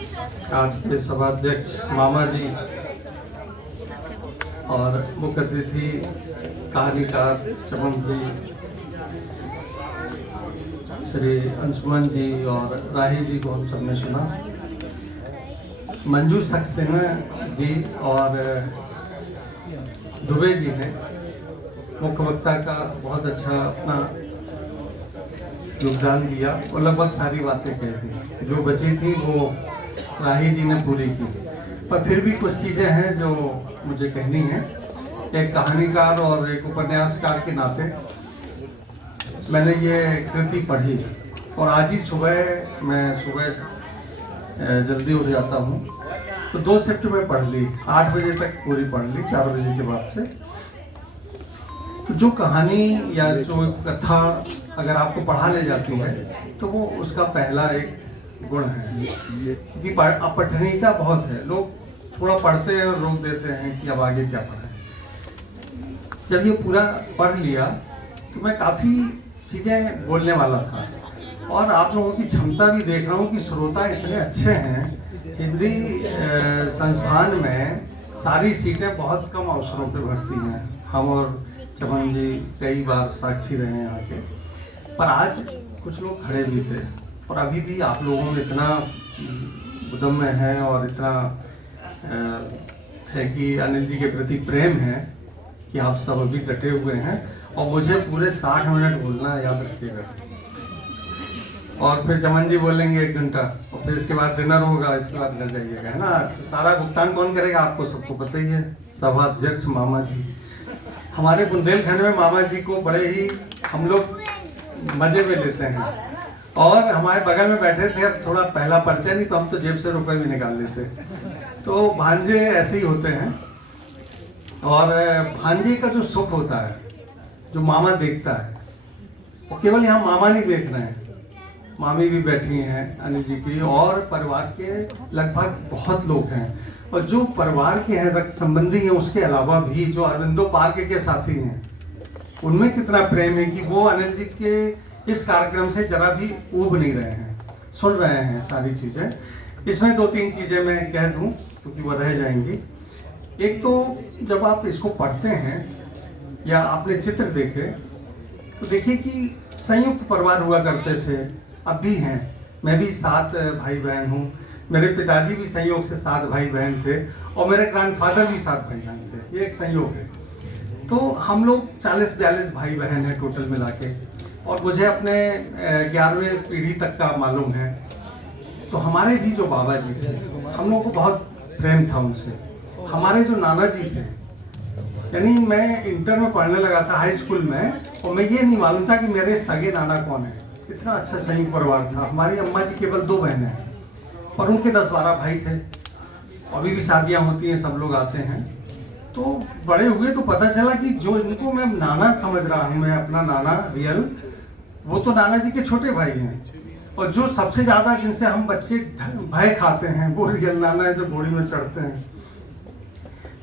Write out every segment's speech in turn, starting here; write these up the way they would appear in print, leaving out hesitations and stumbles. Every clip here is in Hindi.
आज के सभाध्यक्ष मामा जी और मुख्य अतिथि कहानीकार चमन जी, श्री अंशुमन जी और राही जी को हम सबने सुना। मंजू सक्सेना जी और दुबे जी ने मुख्य वक्ता का बहुत अच्छा अपना योगदान दिया और लगभग सारी बातें कह दी। जो बची थी वो राही जी ने पूरी की, पर फिर भी कुछ चीज़ें हैं जो मुझे कहनी है। एक कहानीकार और एक उपन्यासकार के नाते मैंने ये कृति पढ़ी और आज ही मैं सुबह जल्दी उठ जाता हूँ, तो 2 शिफ्ट में पढ़ ली, 8 बजे तक पूरी पढ़ ली, 4 बजे के बाद से। तो जो कहानी या जो कथा अगर आपको पढ़ा ले जाती है तो वो उसका पहला एक गुण है कि अपठनीयता बहुत है। लोग थोड़ा पढ़ते हैं और रोक देते हैं कि अब आगे क्या पढ़ें। जब ये पूरा पढ़ लिया तो मैं काफ़ी चीज़ें बोलने वाला था और आप लोगों की क्षमता भी देख रहा हूँ कि श्रोता इतने अच्छे हैं। हिंदी संस्थान में सारी सीटें बहुत कम अवसरों पे भरती हैं। हम और चमन जी कई बार साक्षी रहे हैं यहाँ के, पर आज कुछ लोग खड़े भी थे और अभी भी आप लोगों में इतना उद्यम है और इतना है कि अनिल जी के प्रति प्रेम है कि आप सब अभी डटे हुए हैं और मुझे पूरे 60 मिनट बोलना याद रखिएगा। और फिर चमन जी बोलेंगे 1 घंटा और फिर इसके बाद डिनर होगा, इसके बाद घर जाइएगा, है ना। सारा भुगतान कौन करेगा आपको सबको पता ही है, सभाध्यक्ष मामा जी। हमारे बुंदेलखंड में मामा जी को बड़े ही हम लोग मजे में लेते हैं और हमारे बगल में बैठे थे। अब थोड़ा पहला परिचय नहीं तो हम तो जेब से रुपए भी निकाल लेते। तो भांजे ऐसे ही होते हैं और भांजे का जो सुख होता है, जो मामा देखता है, वो केवल यहाँ मामा नहीं देख रहे हैं, मामी भी बैठी हैं अनिल जी की और परिवार के लगभग बहुत लोग हैं और जो परिवार के हैं, रक्त संबंधी हैं, उसके अलावा भी जो अरविंदो पार्क के साथी हैं, उनमें कितना प्रेम है कि वो अनिल जी के इस कार्यक्रम से जरा भी ऊब नहीं रहे हैं, सुन रहे हैं सारी चीज़ें। इसमें 2-3 चीज़ें मैं कह दूं क्योंकि वो रह जाएंगी। एक तो जब आप इसको पढ़ते हैं या आपने चित्र देखे तो देखिए कि संयुक्त परिवार हुआ करते थे, अब भी हैं। मैं भी 7 भाई बहन हूँ, मेरे पिताजी भी संयोग से 7 भाई बहन थे और मेरे ग्रैंडफादर भी 7 भाई बहन थे, ये एक संयोग है। तो हम लोग 40-42 भाई बहन हैं टोटल मिला के और मुझे अपने 11वीं पीढ़ी तक का मालूम है। तो हमारे भी जो बाबा जी थे, हम लोगों को बहुत प्रेम था उनसे। हमारे जो नाना जी थे, यानी मैं इंटर में पढ़ने लगा था हाई स्कूल में और मैं ये नहीं मालूम था कि मेरे सगे नाना कौन है। इतना अच्छा संयुक्त परिवार था। हमारी अम्मा जी केवल 2 बहनें हैं और उनके 10-12 भाई थे। अभी भी शादियाँ होती हैं, सब लोग आते हैं। तो बड़े हुए तो पता चला कि जो इनको मैं नाना समझ रहा हूँ, मैं अपना नाना रियल, वो तो नाना जी के छोटे भाई हैं और जो सबसे ज़्यादा जिनसे हम बच्चे भय खाते हैं वो रियल नाना है जो घोड़ी में चढ़ते हैं।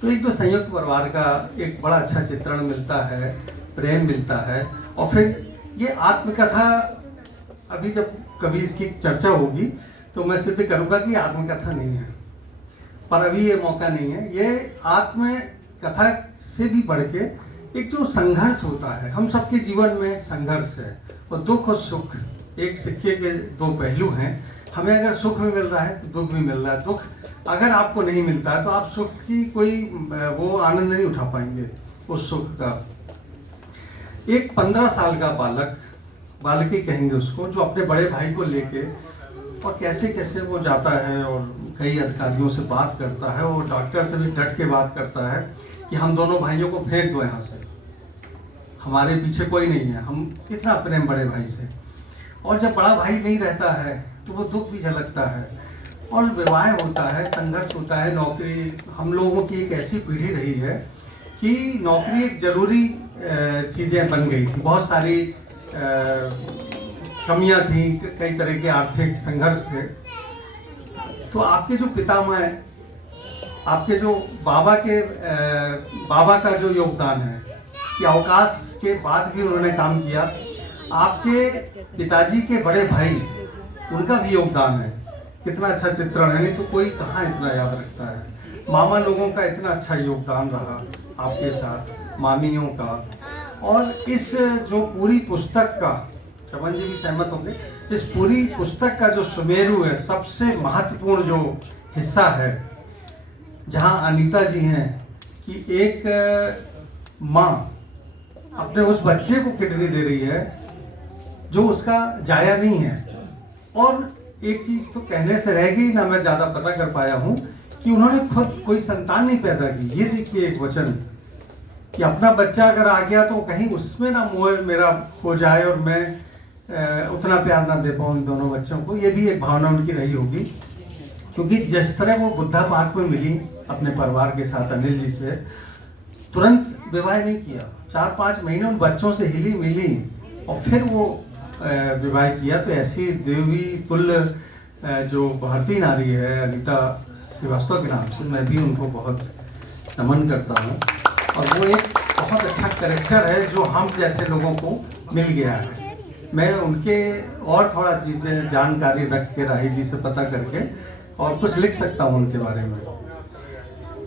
तो एक तो संयुक्त परिवार का एक बड़ा अच्छा चित्रण मिलता है, प्रेम मिलता है। और फिर ये आत्मकथा, अभी जब कभी इसकी चर्चा होगी तो मैं सिद्ध करूँगा कि आत्मकथा नहीं है, पर अभी ये मौका नहीं है। ये आत्मकथा से भी बढ़ के एक जो संघर्ष होता है, हम सबके जीवन में संघर्ष है और दुख और सुख एक सिक्के के 2 पहलू हैं। हमें अगर सुख भी मिल रहा है तो दुख भी मिल रहा है। दुख अगर आपको नहीं मिलता है तो आप सुख की कोई वो आनंद नहीं उठा पाएंगे उस सुख का। एक 15 साल का बालकी कहेंगे उसको, जो अपने बड़े भाई को लेके और कैसे कैसे वो जाता है और कई अधिकारियों से बात करता है और डॉक्टर से भी डट के बात करता है कि हम दोनों भाइयों को फेंक दो यहाँ से, हमारे पीछे कोई नहीं है। हम इतना प्रेम बड़े भाई से। और जब बड़ा भाई नहीं रहता है तो वो दुख भी झलकता है और विवाह होता है, संघर्ष होता है। नौकरी, हम लोगों की एक ऐसी पीढ़ी रही है कि नौकरी एक जरूरी चीज़ें बन गई थी। बहुत सारी कमियां थी, कई तरह के आर्थिक संघर्ष थे। तो आपके जो पितामह, आपके जो बाबा का जो योगदान है कि अवकाश के बाद भी उन्होंने काम किया। आपके पिताजी के बड़े भाई, उनका भी योगदान है कितना अच्छा चित्रण है, नहीं तो कोई कहाँ इतना याद रखता है। मामा लोगों का इतना अच्छा योगदान रहा आपके साथ, मामियों का। और इस जो पूरी पुस्तक का, चमन जी भी सहमत होंगे, इस पूरी पुस्तक का जो सुमेरु है, सबसे महत्वपूर्ण जो हिस्सा है, जहाँ अनीता जी हैं कि एक माँ अपने उस बच्चे को किडनी दे रही है जो उसका जाया नहीं है। और एक चीज तो कहने से रह गई ना, मैं ज्यादा पता कर पाया हूँ कि उन्होंने खुद कोई संतान नहीं पैदा की। ये देखिए एक वचन कि अपना बच्चा अगर आ गया तो कहीं उसमें ना मोह मेरा हो जाए और मैं उतना प्यार ना दे पाऊँ इन दोनों बच्चों को। ये भी एक भावना उनकी रही होगी, क्योंकि जिस तरह वो बुद्धा पार्क में मिली अपने परिवार के साथ अनिल जी से, तुरंत विवाह नहीं किया, 4-5 महीने उन बच्चों से हिली मिली और फिर वो विवाह किया। तो ऐसी देवी तुल्य जो भारतीय नारी है अनीता श्रीवास्तव के नाम से, मैं भी उनको बहुत नमन करता हूँ। और वो एक बहुत अच्छा कैरेक्टर है जो हम जैसे लोगों को मिल गया है। मैं उनके और थोड़ा चीज़ें जानकारी रख के राही जी से पता करके और कुछ लिख सकता हूँ उनके बारे में।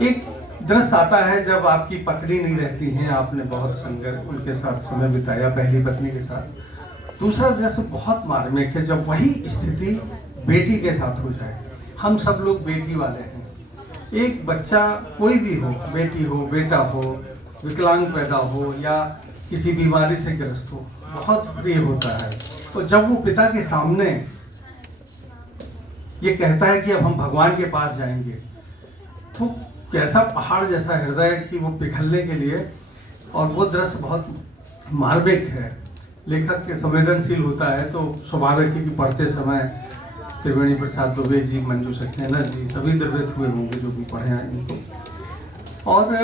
एक दृश्य आता है जब आपकी पत्नी नहीं रहती हैं, आपने बहुत संघर्ष उनके साथ समय बिताया, पहली पत्नी के साथ। दूसरा दृश्य बहुत मार्मिक है जब वही स्थिति बेटी के साथ हो जाए। हम सब लोग बेटी वाले हैं। एक बच्चा कोई भी हो, बेटी हो, बेटा हो, विकलांग पैदा हो या किसी बीमारी से ग्रस्त हो, बहुत प्रिय होता है। तो जब वो पिता के सामने ये कहता है कि अब हम भगवान के पास जाएंगे, तो कैसा पहाड़ जैसा हृदय कि वो पिघलने के लिए। और वो दृश्य बहुत मार्मिक है। लेखक के संवेदनशील होता है तो स्वाभाविक है कि पढ़ते समय त्रिवेणी प्रसाद दुबे जी, मंजू सक्सेना जी सभी द्रवित हुए होंगे जो भी पढ़े हैं इनको। और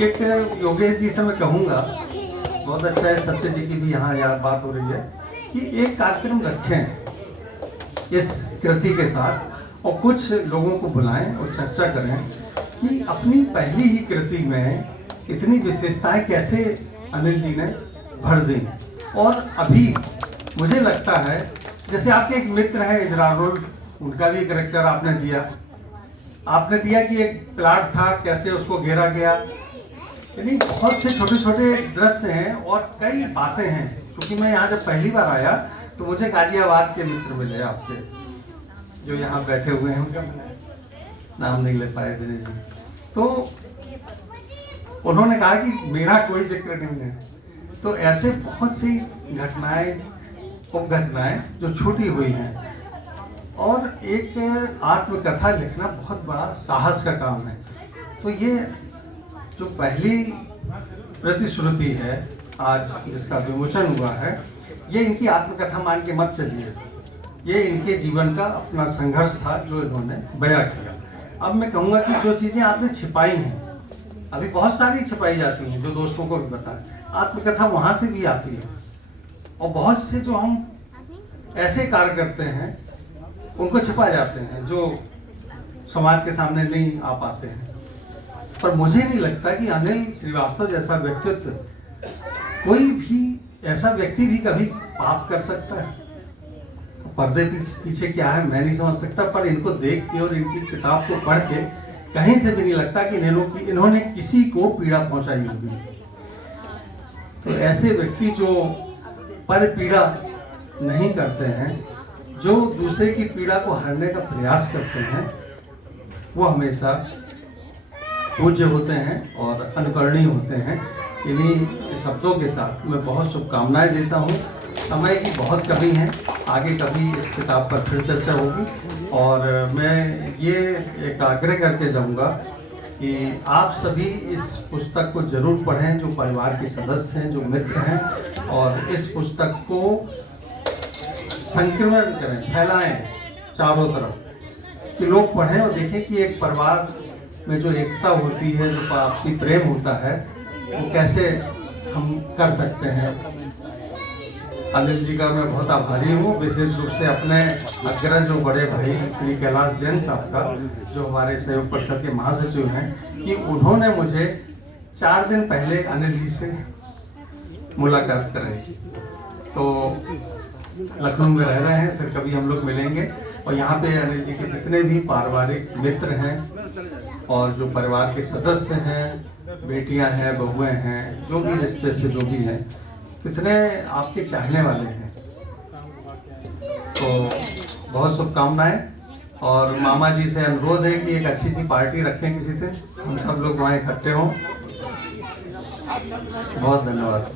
एक योगेश जी से मैं कहूँगा, बहुत अच्छा है, सत्य जी की भी यहाँ याद बात हो रही है कि एक कार्यक्रम रखें इस कृति के साथ और कुछ लोगों को बुलाएं और चर्चा करें कि अपनी पहली ही कृति में इतनी विशेषताएं कैसे अनिल जी ने भर दी। और अभी मुझे लगता है जैसे आपके एक मित्र हैं इजरार रोल, उनका भी कैरेक्टर आपने दिया कि एक प्लाट था, कैसे उसको घेरा गया। यानी बहुत से छोटे छोटे दृश्य हैं और कई बातें हैं। क्योंकि मैं यहाँ जब पहली बार आया तो मुझे गाजियाबाद के मित्र मिले आपके, जो यहाँ बैठे हुए हैं, उनका नाम नहीं ले पाए दिनेश जी। तो उन्होंने कहा कि मेरा कोई जिक्र नहीं है। तो ऐसे बहुत सी घटनाएं, उपघटनाएं जो छूटी हुई हैं। और एक आत्मकथा लिखना बहुत बड़ा साहस का काम है। तो ये जो पहली प्रतिश्रुति है आज जिसका विमोचन हुआ है, ये इनकी आत्मकथा मान के मत चलिए। ये इनके जीवन का अपना संघर्ष था जो इन्होंने बयां किया। अब मैं कहूँगा कि जो चीज़ें आपने छिपाई हैं, अभी बहुत सारी छिपाई जाती हैं, जो दोस्तों को भी बताएं, आत्मकथा वहाँ से भी आती है। और बहुत से जो हम ऐसे कार्य करते हैं उनको छिपा जाते हैं, जो समाज के सामने नहीं आ पाते हैं। पर मुझे नहीं लगता कि अनिल श्रीवास्तव जैसा व्यक्तित्व, कोई भी ऐसा व्यक्ति भी कभी पाप कर सकता है। पर्दे पीछे क्या है मैं नहीं समझ सकता, पर इनको देख के और इनकी किताब को पढ़ के कहीं से भी नहीं लगता कि इन्होंने किसी को पीड़ा पहुंचाई होगी। तो ऐसे व्यक्ति जो पर पीड़ा नहीं करते हैं, जो दूसरे की पीड़ा को हरने का प्रयास करते हैं, वो हमेशा पूज्य होते हैं और अनुकरणीय होते हैं। इन्हीं शब्दों के साथ मैं बहुत शुभकामनाएं देता हूँ। समय की बहुत कमी है, आगे कभी इस किताब पर फिर चर्चा होगी। और मैं ये एक आग्रह करके जाऊँगा कि आप सभी इस पुस्तक को जरूर पढ़ें, जो परिवार के सदस्य हैं, जो मित्र हैं, और इस पुस्तक को संक्रमण करें, फैलाएं चारों तरफ कि लोग पढ़ें और देखें कि एक परिवार में जो एकता होती है, जो आपसी प्रेम होता है, वो कैसे हम कर सकते हैं। अनिल जी का मैं बहुत आभारी हूँ, विशेष रूप से अपने अग्रज जो बड़े भाई श्री कैलाश जैन साहब का, जो हमारे सहयोग परिषद के महासचिव हैं, कि उन्होंने मुझे 4 दिन पहले अनिल जी से मुलाकात कराई। तो लखनऊ में रह रहे हैं, फिर कभी हम लोग मिलेंगे। और यहाँ पे अनिल जी के जितने भी पारिवारिक मित्र हैं और जो परिवार के सदस्य हैं, बेटियां हैं, बहुएं हैं, जो भी रिश्ते से जो भी हैं, कितने आपके चाहने वाले हैं। तो बहुत शुभकामनाएं। और मामा जी से अनुरोध है कि एक अच्छी सी पार्टी रखें किसी दिन, हम सब लोग वहाँ इकट्ठे हों। बहुत धन्यवाद।